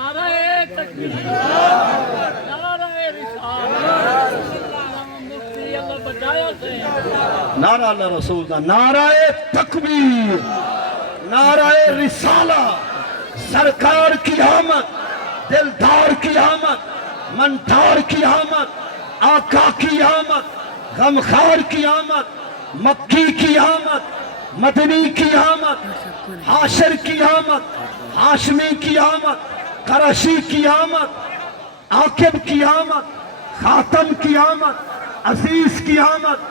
نعرہ تکبیر، نعرہ رسالت، مفتی اللہ بچایا سے نعرہ اللہ رسول کا، نعرہ تکبیر، نعرہ رسالہ، سرکار کی آمد، دلدار کی آمد، منتار کی آمد، آقا کی آمد، غمخوار کی آمد، مکی کی آمد، مدنی کی آمد، حاشر کی آمد، ہاشمی کی آمد، قرشی کی آمد، عاقب کی آمد، خاتم کی آمد، عزیز کی آمد،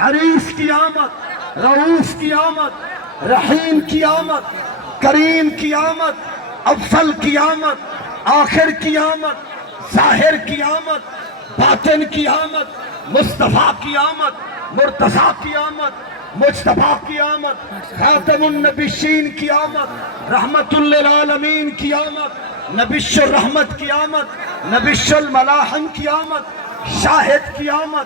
حریص کی آمد، رؤوف کی آمد، رحیم کی آمد، کریم کی آمد، افضل کی آمد، آخر کی آمد، ظاہر کی آمد، باطن کی آمد، مصطفیٰ کی آمد، مرتضیٰ کی آمد، مجتبیٰ کی آمد، خاتم النبیین کی آمد، رحمت للعالمین کی آمد، نبیش الرحمت کی آمد، نبیش الملاحم کی آمد، شاہد کی آمد،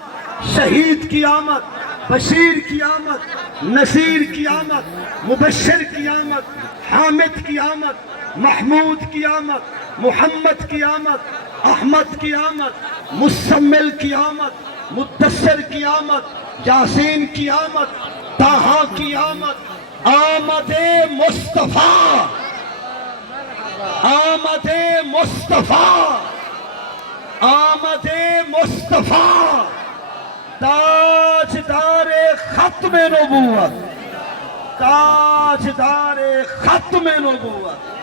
شہید کی آمد، بشیر کی آمد، نصیر کی آمد، مبشر کی آمد، حامد کی آمد، محمود کی آمد، محمد کی آمد، احمد کی آمد، مسمل کی آمد، مدثر کی آمد، یاسین کی آمد، طٰہٰ کی آمد، آمد مصطفیٰ، آمد مصطفیٰ، آمد مصطفیٰ، تاجدار ختم نبوت، تاجدار ختم نبوت۔